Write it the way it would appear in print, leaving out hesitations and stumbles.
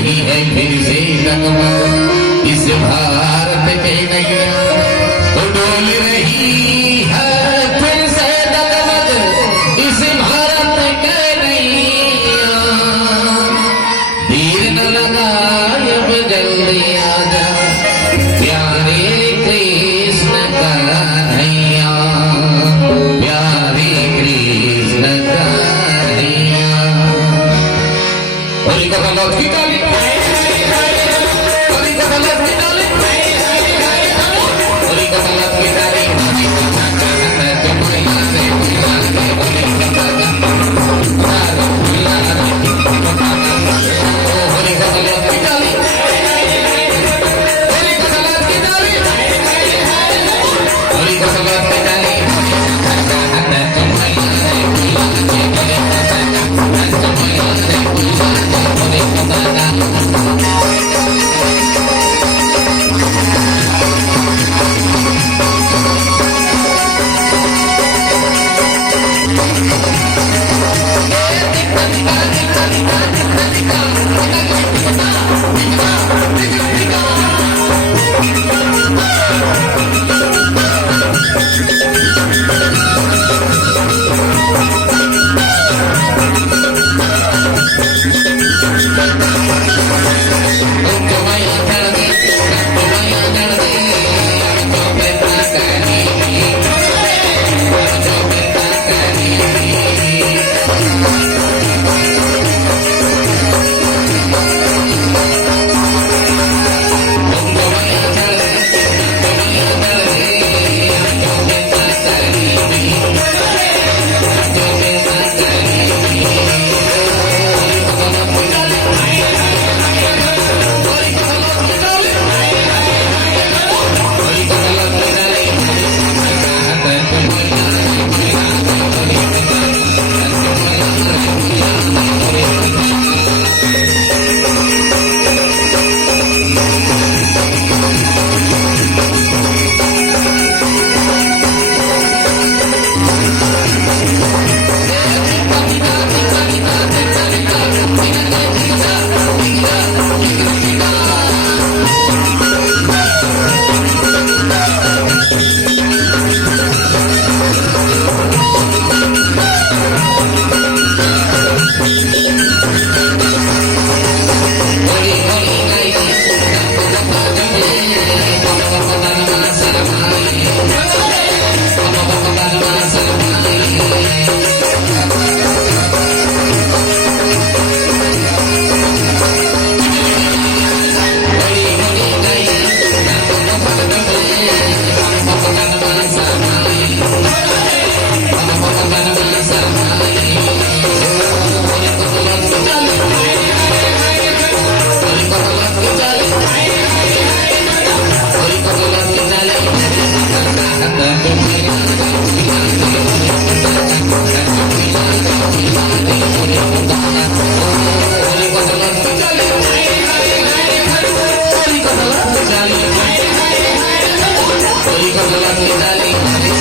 रही है फिर से डगमग इस भारत के नैया, तो डोल रही है फिर से डगमग इस भारत के नैया। देर न लगाए अब जल्दी आजा प्यारे कृष्ण कन्हैया, प्यारे कृष्ण कन्हैया। होली का गलत की डाली, होली का गलत की डाली, होली का गलत की डाली। होली का गलत की डाली।